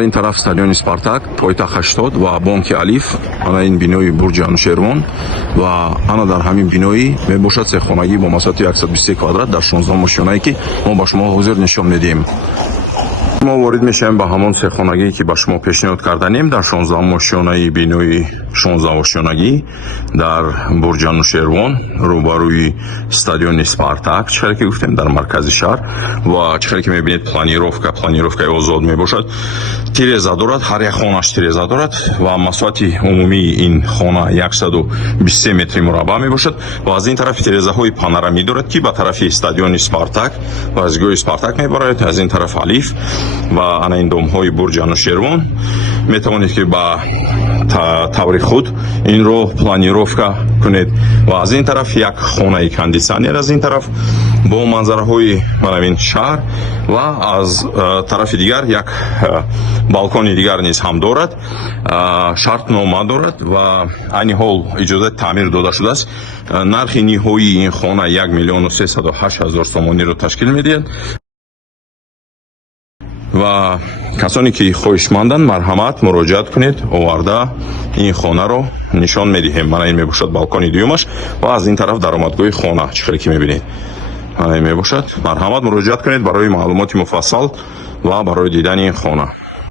این طرف стадиони Спартак, пойтахт 80 ва бонки Алиф, ана ин бинои бурҷи Анушервон ва ана дар ҳамин бинои мебошад сехонагӣ бо масоҳати 123 квадрат дар 16 мошинае ки мо ба шумо ҳозир нишон медиҳем. мо ворид мешавем ба ҳамон сехонагие ки ба шумо пешниҳод карданем дар 16 мошинаи бинои 16 мошинагӣ дар бурҷи Анушервон рӯбарӯи стадиони Спартак, чихеле ки гуфтем дар маркази шаҳр ва чихеле ки мебинед планировкаи озод мебошад. Тиреза дорад, ҳар як хонаш тиреза дорад ва масоҳати умумии ин хона 123 метри мураббаъ мебошад ва аз ин тараф тирезаҳои панорамӣ дорад ки ба тарафи стадиони Спартак ва азгоҳи Спартак мебарад, аз ин тараф Алиф ва ана ин домҳои бурҷи Анушервон. метавонед ки ба таври худ инро планировка кунед ва аз ин тараф як хонаи кондитсионер, аз ин тараф бо манзараҳои манавин шаҳр ва аз тарафи дигар як балкони дигар низ ҳам дорад, шартнома дорад ва айни ҳол иҷозати таъмир дода шудааст. нархи ниҳоии ин хона 1 миллион 308 ҳазор сомониро ташкил медиҳад ва касоне ки хоҳишманданд марҳамат муроҷиат кунед, оварда ин хонаро нишон медиҳем. мана ин мебошад балкони дуюмаш ва аз ин тараф даромадгоҳи хона чихеле ки мебинед мана ин мебошад. марҳамат муроҷиат кунед барои маълумоти муфассал ва барои дидани ин хона.